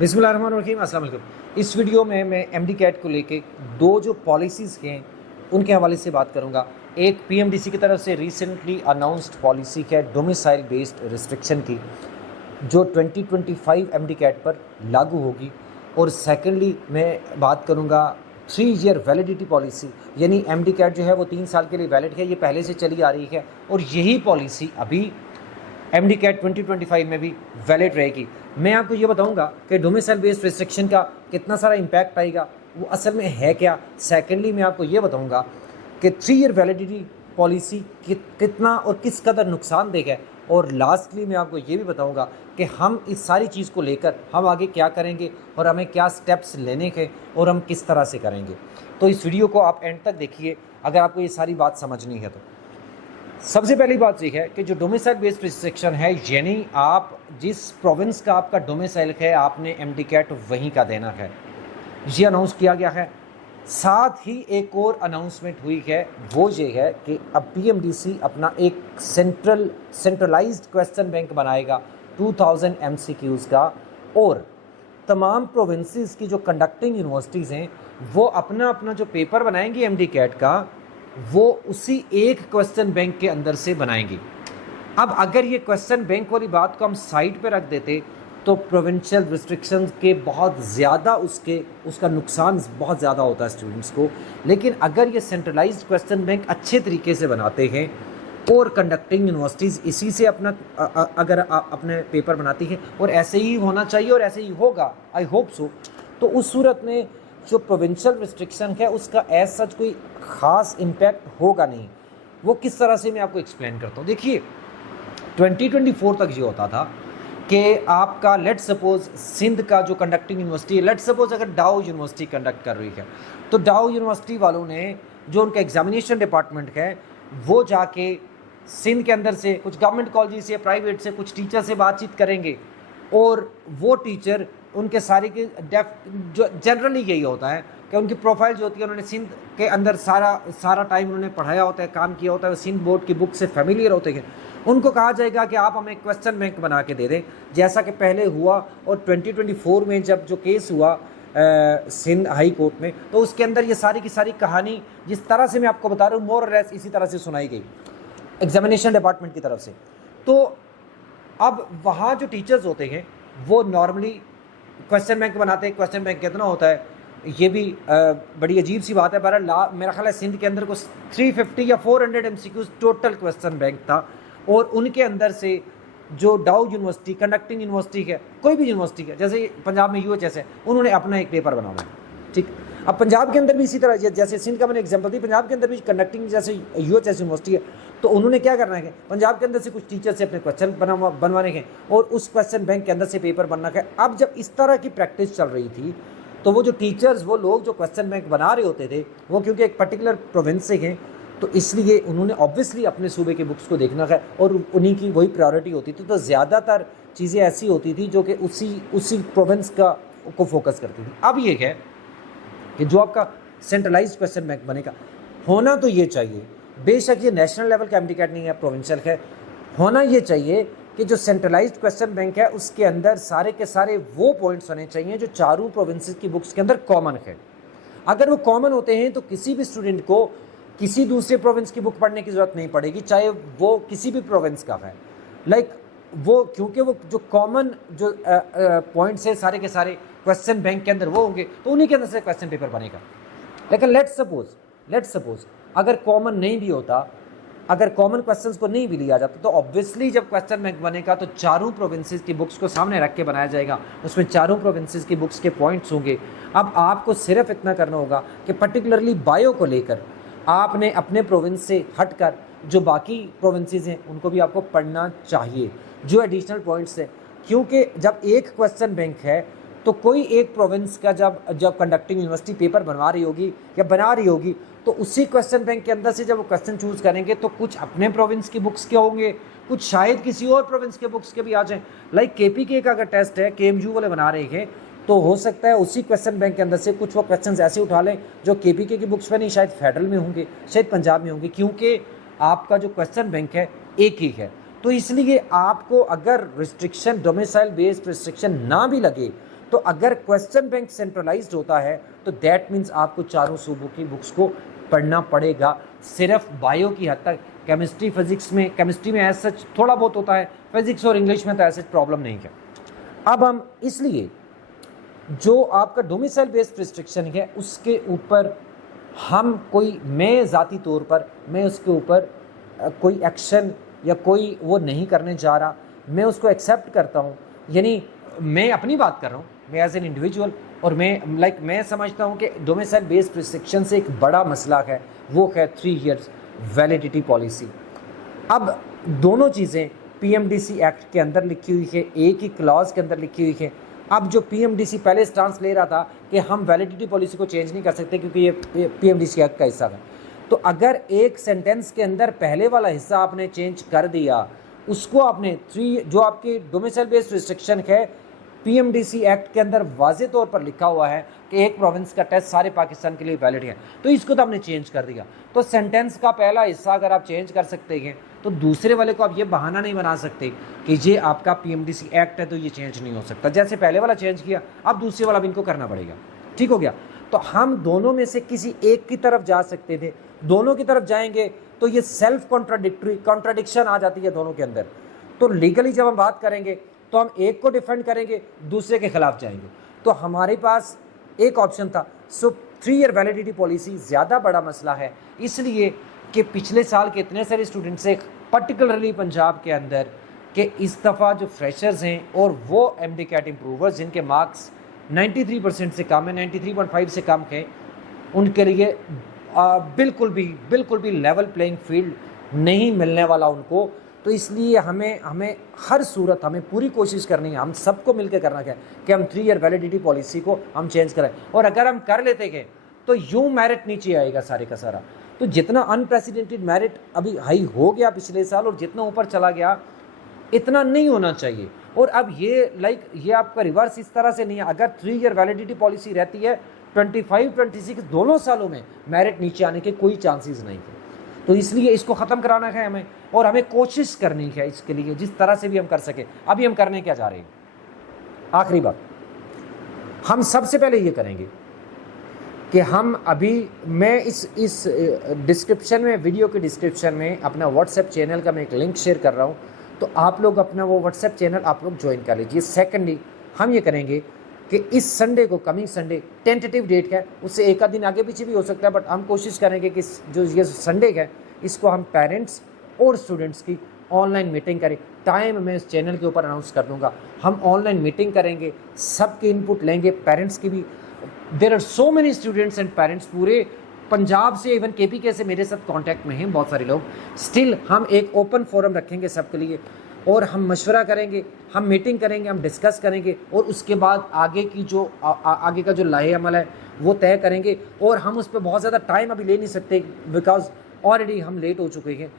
बिस्मिल्लाहिर्रहमानिर्रहीम, अस्सलाम वालेकुम। इस वीडियो में मैं एमडी कैट को लेके दो जो पॉलिसीज़ हैं उनके हवाले से बात करूंगा। एक पीएमडीसी की तरफ से रिसेंटली अनाउंस्ड पॉलिसी है डोमिसाइल बेस्ड रिस्ट्रिक्शन की, जो 2025 एमडी कैट पर लागू होगी। और सेकेंडली मैं बात करूंगा 3 ईयर वैलिडिटी पॉलिसी, यानी एमडी कैट जो है वो 3 साल के लिए वैलिड है। ये पहले से चली आ रही है और यही पॉलिसी अभी एमडी कैट 2025 में भी वैलिड रहेगी। मैं आपको ये बताऊंगा कि डोमिसाइल बेस्ड रिस्ट्रिक्शन का कितना सारा इम्पैक्ट आएगा, वो असल में है क्या। सेकेंडली मैं आपको ये बताऊंगा कि 3 ईयर वैलिडिटी पॉलिसी कितना और किस कदर नुकसानदेह है। और लास्टली मैं आपको ये भी बताऊंगा कि हम इस सारी चीज़ को लेकर हम आगे क्या करेंगे और हमें क्या स्टेप्स लेने के और हम किस तरह से करेंगे। तो इस वीडियो को आप एंड तक देखिए अगर आपको ये सारी बात समझनी है। तो सबसे पहली बात यह है कि जो डोमिसाइल बेस्ड रिस्ट्रिक्शन है, यानी आप जिस प्रोविंस का आपका डोमिसाइल है आपने एमडी कैट वहीं का देना है, ये अनाउंस किया गया है। साथ ही एक और अनाउंसमेंट हुई है, वो ये है कि अब पीएमडीसी अपना एक सेंट्रलाइज्ड क्वेश्चन बैंक बनाएगा 2000 एमसीक्यूज़ का, और तमाम प्रोविंसेस की जो कंडक्टिंग यूनिवर्सिटीज़ हैं वो अपना अपना जो पेपर बनाएंगी एमडी कैट का, वो उसी एक क्वेश्चन बैंक के अंदर से बनाएंगी। अब अगर ये क्वेश्चन बैंक वाली बात को हम साइड पे रख देते तो प्रोविंशियल रिस्ट्रिक्शंस के बहुत ज़्यादा उसका नुकसान बहुत ज़्यादा होता है स्टूडेंट्स को। लेकिन अगर ये सेंट्रलाइज्ड क्वेश्चन बैंक अच्छे तरीके से बनाते हैं और कंडक्टिंग यूनिवर्सिटीज़ इसी से अगर अपने पेपर बनाती हैं, और ऐसे ही होना चाहिए और ऐसे ही होगा, आई होप सो, तो उस सूरत में जो प्रोविंशियल रिस्ट्रिक्शन है उसका एज सच कोई ख़ास इम्पैक्ट होगा नहीं। वो किस तरह से मैं आपको एक्सप्लेन करता हूँ। देखिए 2024 तक ये होता था कि आपका लेट सपोज सिंध का जो कंडक्टिंग यूनिवर्सिटी है, लेट सपोज अगर डाउ यूनिवर्सिटी कंडक्ट कर रही है, तो डाउ यूनिवर्सिटी वालों ने जो उनका एग्जामिनेशन डिपार्टमेंट है वो जाके सिंध के अंदर से कुछ गवर्नमेंट कॉलेज से प्राइवेट से कुछ टीचर से बातचीत करेंगे, और वो टीचर उनके सारे के जो जनरली यही होता है कि उनकी प्रोफाइल जो होती है, उन्होंने सिंध के अंदर सारा टाइम उन्होंने पढ़ाया होता है, काम किया होता है, सिंध बोर्ड की बुक से फेमिलियर होते हैं। उनको कहा जाएगा कि आप हमें क्वेश्चन बैंक बना के दे दें, जैसा कि पहले हुआ। और 2024 में जब जो केस हुआ सिंध हाई कोर्ट में, तो उसके अंदर ये सारी की सारी कहानी जिस तरह से मैं आपको बता रहा हूँ मोर और लेस इसी तरह से सुनाई गई एग्जामिनेशन डिपार्टमेंट की तरफ से। तो अब वहाँ जो टीचर्स होते हैं वो नॉर्मली क्वेश्चन बैंक बनाते हैं। क्वेश्चन बैंक कितना होता है ये भी बड़ी अजीब सी बात है। बहरहाल मेरा ख्याल है सिंध के अंदर कुछ 350 या 400 एमसीक्यूज टोटल क्वेश्चन बैंक था, और उनके अंदर से जो डाउ यूनिवर्सिटी कंडक्टिंग यूनिवर्सिटी है, कोई भी यूनिवर्सिटी है, जैसे पंजाब में यूएचएस है, उन्होंने अपना एक पेपर बना हुआ है। ठीक, अब पंजाब के अंदर भी इसी तरह, जैसे सिंध का मैंने एग्जांपल दी, पंजाब के अंदर भी कंडक्टिंग जैसे यूएचएस यूनिवर्सिटी है, तो उन्होंने क्या करना है, पंजाब के अंदर से कुछ टीचर से अपने क्वेश्चन बनवाने हैं और उस क्वेश्चन बैंक के अंदर से पेपर बनना है। अब जब इस तरह की प्रैक्टिस चल रही थी तो वो जो टीचर्स, वो लोग जो क्वेश्चन बैंक बना रहे होते थे, वो क्योंकि एक पर्टिकुलर प्रोविंस से हैं, तो इसलिए उन्होंने ऑब्वियसली अपने सूबे के बुक्स को देखना है और उन्हीं की वही प्रायोरिटी होती थी। तो ज़्यादातर चीज़ें ऐसी होती थी जो कि उसी प्रोविंस को फोकस करती थी। अब ये है कि जो आपका सेंट्रलाइज्ड क्वेश्चन बैंक बनेगा, होना तो ये चाहिए, बेशक ये नेशनल लेवल का एमडी कैट नहीं है, प्रोविंशियल है, होना ये चाहिए कि जो सेंट्रलाइज्ड क्वेश्चन बैंक है उसके अंदर सारे के सारे वो पॉइंट्स होने चाहिए जो चारों प्रोविंसेस की बुक्स के अंदर कॉमन है। अगर वो कॉमन होते हैं तो किसी भी स्टूडेंट को किसी दूसरे प्रोविंस की बुक पढ़ने की ज़रूरत नहीं पड़ेगी, चाहे वो किसी भी प्रोविंस का है। वो क्योंकि वो जो कॉमन जो पॉइंट्स है सारे के सारे क्वेश्चन बैंक के अंदर वो होंगे, तो उन्हीं के अंदर से क्वेश्चन पेपर बनेगा। लेकिन लेट्स सपोज अगर कॉमन नहीं भी होता, अगर कॉमन क्वेश्चंस को नहीं भी लिया जाता, तो ऑब्वियसली जब क्वेश्चन बैंक बनेगा तो चारों प्रोविंसेस की बुक्स को सामने रख के बनाया जाएगा, उसमें चारों प्रोविंसेस की बुक्स के पॉइंट्स होंगे। अब आपको सिर्फ इतना करना होगा कि पर्टिकुलरली बायो को लेकर आपने अपने प्रोविंस से हटकर जो बाकी प्रोविंसेस हैं उनको भी आपको पढ़ना चाहिए, जो एडिशनल पॉइंट्स है। क्योंकि जब एक क्वेश्चन बैंक है तो कोई एक प्रोविंस का जब कंडक्टिंग यूनिवर्सिटी पेपर बनवा रही होगी या बना रही होगी, तो उसी क्वेश्चन बैंक के अंदर से जब वो क्वेश्चन चूज़ करेंगे तो कुछ अपने प्रोविंस की बुक्स के होंगे, कुछ शायद किसी और प्रोविंस के बुक्स के भी आ जाएं। लाइक केपीके का अगर टेस्ट है, केएमयू वाले बना रहे हैं, तो हो सकता है उसी क्वेश्चन बैंक के अंदर से कुछ वो क्वेश्चंस ऐसे उठा लें जो केपीके की बुक्स में नहीं, शायद फेडरल में होंगे, शायद पंजाब में होंगे, क्योंकि आपका जो क्वेश्चन बैंक है एक ही है। तो इसलिए आपको अगर रिस्ट्रिक्शन डोमिसाइल बेस्ड रिस्ट्रिक्शन ना भी लगे तो अगर क्वेश्चन बैंक सेंट्रलाइज्ड होता है तो दैट मीन्स आपको चारों सूबों की बुक्स को पढ़ना पड़ेगा। सिर्फ बायो की हद तक, केमिस्ट्री फिजिक्स में, केमिस्ट्री में ऐसा सच थोड़ा बहुत होता है, फिजिक्स और इंग्लिश में तो ऐसे प्रॉब्लम नहीं है। अब हम इसलिए जो आपका डोमिसाइल बेस्ड रिस्ट्रिक्शन है उसके ऊपर हम मैं ज़ाती तौर पर मैं उसके ऊपर कोई एक्शन या कोई वो नहीं करने जा रहा, मैं उसको एक्सेप्ट करता हूँ। यानी मैं अपनी बात कर रहा हूँ, मैं एज एन इंडिविजुअल, और मैं समझता हूँ कि डोमिसाइल बेस्ड रिस्ट्रिक्शन से एक बड़ा मसला है, वो है 3 years वैलिडिटी पॉलिसी। अब दोनों चीज़ें पीएमडीसी एक्ट के अंदर लिखी हुई है, एक ही क्लॉज के अंदर लिखी हुई है। अब जो पीएमडीसी पहले स्टांस ले रहा था कि हम वैलिडिटी पॉलिसी को चेंज नहीं कर सकते क्योंकि ये पीएमडीसी एक्ट का हिस्सा है, तो अगर एक सेंटेंस के अंदर पहले वाला हिस्सा आपने चेंज कर दिया, उसको आपने जो आपकी डोमिसाइल बेस्ड रिस्ट्रिक्शन है, पीएमडीसी एक्ट के अंदर वाजे तौर पर लिखा हुआ है कि एक प्रोविंस का टेस्ट सारे पाकिस्तान के लिए वैलिड है, तो इसको तो आपने चेंज कर दिया। तो सेंटेंस का पहला हिस्सा अगर आप चेंज कर सकते हैं तो दूसरे वाले को आप ये बहाना नहीं बना सकते कि ये आपका पीएमडीसी एक्ट है तो ये चेंज नहीं हो सकता। जैसे पहले वाला चेंज किया, अब दूसरे वाला भी इनको करना पड़ेगा। ठीक हो गया? तो हम दोनों में से किसी एक की तरफ जा सकते थे, दोनों की तरफ जाएंगे तो ये सेल्फ कॉन्ट्राडिक्शन आ जाती है दोनों के अंदर। तो लीगली जब हम बात करेंगे तो हम एक को डिफेंड करेंगे, दूसरे के खिलाफ जाएंगे। तो हमारे पास एक ऑप्शन था। सो 3 year वैलिडिटी पॉलिसी ज़्यादा बड़ा मसला है, इसलिए कि पिछले साल के इतने सारे स्टूडेंट्स हैं, पर्टिकुलरली पंजाब के अंदर, कि इस दफ़ा जो फ्रेशर्स हैं और वो एमडी कैट इम्प्रूवर्स जिनके मार्क्स 93% से कम है, 93.5 से कम है, उनके लिए बिल्कुल भी लेवल प्लेइंग फील्ड नहीं मिलने वाला उनको। तो इसलिए हमें हर सूरत हमें पूरी कोशिश करनी है, हम सबको मिलकर करना है कि हम 3 year वैलिडिटी पॉलिसी को हम चेंज करें। और अगर हम कर लेते हैं तो यूँ मेरिट नीचे आएगा सारे का सारा। तो जितना अनप्रेसिडेंटेड मेरिट अभी हाई हो गया पिछले साल और जितना ऊपर चला गया, इतना नहीं होना चाहिए। और अब ये आपका रिवर्स इस तरह से नहीं है। अगर 3 year वैलिडिटी पॉलिसी रहती है, 25-26 दोनों सालों में मेरिट नीचे आने के कोई चांसेस नहीं थे। तो इसलिए इसको ख़त्म कराना है हमें, और हमें कोशिश करनी है इसके लिए जिस तरह से भी हम कर सके। अभी हम करने क्या जा रहे हैं, आखिरी बात, हम सबसे पहले ये करेंगे कि मैं इस डिस्क्रिप्शन में, वीडियो के डिस्क्रिप्शन में अपना व्हाट्सएप चैनल का मैं एक लिंक शेयर कर रहा हूँ, तो आप लोग अपना वो व्हाट्सएप चैनल आप लोग ज्वाइन कर लीजिए। सेकेंडली हम ये करेंगे कि इस संडे को, कमिंग संडे, टेंटेटिव डेट है, उससे एक आध दिन आगे पीछे भी हो सकता है, बट हम कोशिश करेंगे कि जो ये संडे है इसको हम पेरेंट्स और स्टूडेंट्स की ऑनलाइन मीटिंग करें। टाइम मैं इस चैनल के ऊपर अनाउंस कर दूंगा। हम ऑनलाइन मीटिंग करेंगे, सबके इनपुट लेंगे, पेरेंट्स की भी। There are so many students and parents पूरे पंजाब से, इवन केपीके से मेरे साथ कांटेक्ट में हैं बहुत सारे लोग। स्टिल हम एक ओपन फोरम रखेंगे सबके लिए, और हम मशवरा करेंगे, हम मीटिंग करेंगे, हम डिस्कस करेंगे, और उसके बाद आगे की जो आगे का जो लाहे अमल है वो तय करेंगे। और हम उस पर बहुत ज़्यादा टाइम अभी ले नहीं सकते बिकॉज ऑलरेडी हम लेट हो चुके हैं,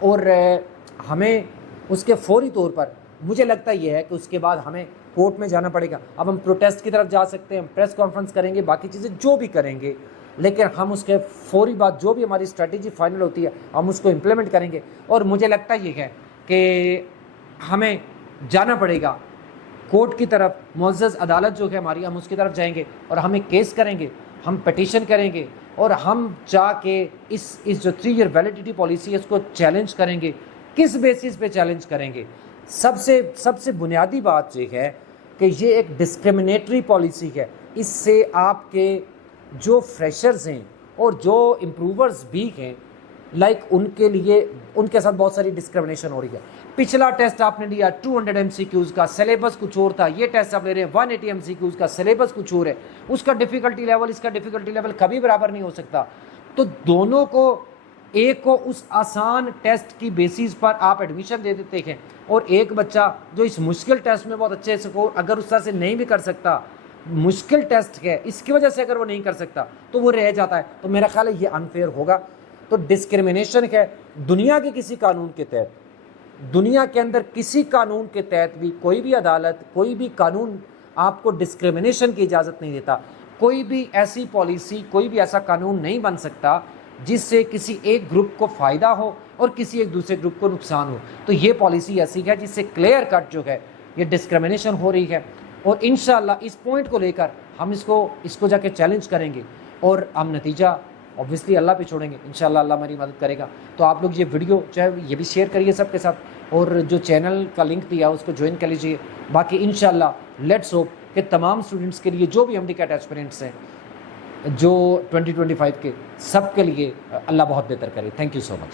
और हमें उसके फौरी तौर पर मुझे लगता ये है कि उसके बाद हमें कोर्ट में जाना पड़ेगा। अब हम प्रोटेस्ट की तरफ जा सकते हैं, प्रेस कॉन्फ्रेंस करेंगे, बाकी चीज़ें जो भी करेंगे, लेकिन हम उसके फौरी बाद जो भी हमारी स्ट्रेटेजी फाइनल होती है हम उसको इम्प्लीमेंट करेंगे। और मुझे लगता ये है कि हमें जाना पड़ेगा कोर्ट की तरफ, मुअज़्ज़ज़ अदालत जो है हमारी, हम उसकी तरफ जाएंगे और हम एक केस करेंगे, हम पिटीशन करेंगे, और हम जाके इस जो 3 year वैलिडिटी पॉलिसी है इसको चैलेंज करेंगे। किस बेसिस पे चैलेंज करेंगे? सबसे बुनियादी बात ये है कि ये एक डिस्क्रिमिनेटरी पॉलिसी है। इससे आपके जो फ्रेशर्स हैं और जो इम्प्रूवर्स भी हैं, उनके लिए, उनके साथ बहुत सारी डिस्क्रिमिनेशन हो रही है। पिछला टेस्ट आपने लिया 200 MCQs का, सिलेबस कुछ और था। ये टेस्ट आप ले रहे हैं 180 MCQs का, सिलेबस कुछ और है। उसका डिफ़िकल्टी लेवल, इसका डिफ़िकल्टी लेवल कभी बराबर नहीं हो सकता। तो दोनों को, एक को उस आसान टेस्ट की बेसिस पर आप एडमिशन दे देते हैं, और एक बच्चा जो इस मुश्किल टेस्ट में बहुत अच्छे स्कोर अगर उस तरह से नहीं भी कर सकता, मुश्किल टेस्ट है इसकी वजह से अगर वो नहीं कर सकता तो वो रह जाता है। तो मेरा ख्याल है ये अनफेयर होगा। तो डिस्क्रिमिनेशन है दुनिया के किसी कानून के तहत, दुनिया के अंदर किसी कानून के तहत भी कोई भी अदालत, कोई भी कानून आपको डिस्क्रिमिनेशन की इजाज़त नहीं देता। कोई भी ऐसी पॉलिसी, कोई भी ऐसा कानून नहीं बन सकता जिससे किसी एक ग्रुप को फ़ायदा हो और किसी एक दूसरे ग्रुप को नुकसान हो। तो ये पॉलिसी ऐसी है जिससे क्लियर कट जो है ये डिस्क्रिमिनेशन हो रही है। और इंशाल्लाह इस पॉइंट को लेकर हम इसको जाके चैलेंज करेंगे और हम नतीजा ऑब्वियसली अल्लाह पे छोड़ेंगे। इंशाल्लाह अल्लाह हमारी मदद करेगा। तो आप लोग ये वीडियो चाहे ये भी शेयर करिए सबके साथ और जो चैनल का लिंक दिया उसको ज्वाइन कर लीजिए। बाकी इंशाल्लाह लेट्स होप कि तमाम स्टूडेंट्स के लिए जो भी एमडी कैट एस्पिरेंट्स हैं जो 2025 के सब के लिए अल्लाह बहुत बेहतर करे। Thank you so much.